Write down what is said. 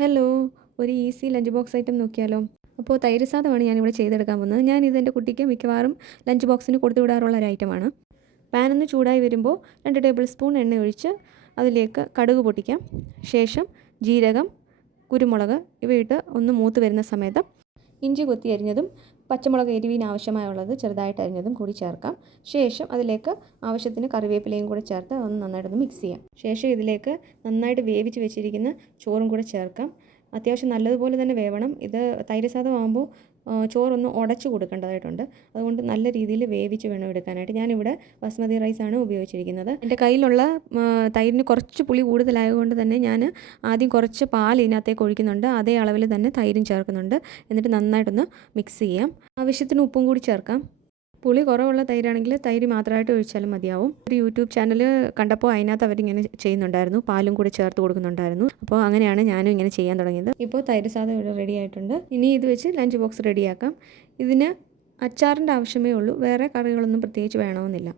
Hello, ഒരു easy lunch box item നോക്കിയാലോ? അപ്പോൾ തൈര് സാദമാണ് ഞാനിവിടെ ചെയ്തെടുക്കാൻ പോകുന്നത്. ഞാനിതെൻ്റെ കുട്ടിക്ക് മിക്കവാറും ലഞ്ച് ബോക്സിന് കൊടുത്തു വിടാറുള്ള ഒരു ഐറ്റമാണ്. പാൻ ഒന്ന് ചൂടായി വരുമ്പോൾ 2 ടേബിൾ സ്പൂൺ എണ്ണ ഒഴിച്ച് അതിലേക്ക് കടുക് പൊട്ടിക്കാം. ശേഷം ജീരകം, കുരുമുളക് ഇവയിട്ട് ഒന്ന് മൂത്ത് വരുന്ന സമയത്ത് ഇഞ്ചി കൊത്തി അരിഞ്ഞതും പച്ചമുളക് എരിവിന് ആവശ്യമായുള്ളത് ചെറുതായിട്ട് അരിഞ്ഞതും കൂടി ചേർക്കാം. ശേഷം അതിലേക്ക് ആവശ്യത്തിന് കറിവേപ്പിലയും കൂടെ ചേർത്ത് ഒന്ന് നന്നായിട്ടൊന്ന് മിക്സ് ചെയ്യാം. ശേഷം ഇതിലേക്ക് നന്നായിട്ട് വേവിച്ച് വെച്ചിരിക്കുന്ന ചോറും കൂടെ ചേർക്കാം. അത്യാവശ്യം നല്ലതുപോലെ തന്നെ വേവണം. ഇത് തൈര് സാദമാകുമ്പോൾ ചോറൊന്ന് ഉടച്ച് കൊടുക്കേണ്ടതായിട്ടുണ്ട്. അതുകൊണ്ട് നല്ല രീതിയിൽ വേവിച്ച് വേണം എടുക്കാനായിട്ട്. ഞാനിവിടെ ബസ്മതി റൈസാണ് ഉപയോഗിച്ചിരിക്കുന്നത്. എൻ്റെ കയ്യിലുള്ള തൈരിന് കുറച്ച് പുളി കൂടുതലായതുകൊണ്ട് തന്നെ ഞാൻ ആദ്യം കുറച്ച് പാൽ ഇതിനകത്തേക്ക് ഒഴിക്കുന്നുണ്ട്. അതേ അളവിൽ തന്നെ തൈരും ചേർക്കുന്നുണ്ട്. എന്നിട്ട് നന്നായിട്ടൊന്ന് മിക്സ് ചെയ്യാം. ആവശ്യത്തിന് ഉപ്പും കൂടി ചേർക്കാം. പുളി കുറവുള്ള തൈരാണെങ്കിൽ തൈര് മാത്രമായിട്ട് ഒഴിച്ചാലും മതിയാവും. ഒരു യൂട്യൂബ് ചാനൽ കണ്ടപ്പോൾ അതിനകത്ത് അവരിങ്ങനെ ചെയ്യുന്നുണ്ടായിരുന്നു, പാലും കൂടി ചേർത്ത് കൊടുക്കുന്നുണ്ടായിരുന്നു. അപ്പോൾ അങ്ങനെയാണ് ഞാനും ഇങ്ങനെ ചെയ്യാൻ തുടങ്ങിയത്. ഇപ്പോൾ തൈര് സാദം ഇവിടെ റെഡി ആയിട്ടുണ്ട്. ഇനി ഇത് വെച്ച് ലഞ്ച് ബോക്സ് റെഡിയാക്കാം. ഇതിന് അച്ചാറിൻ്റെ ആവശ്യമേ ഉള്ളൂ, വേറെ കറികളൊന്നും പ്രത്യേകിച്ച് വേണമെന്നില്ല.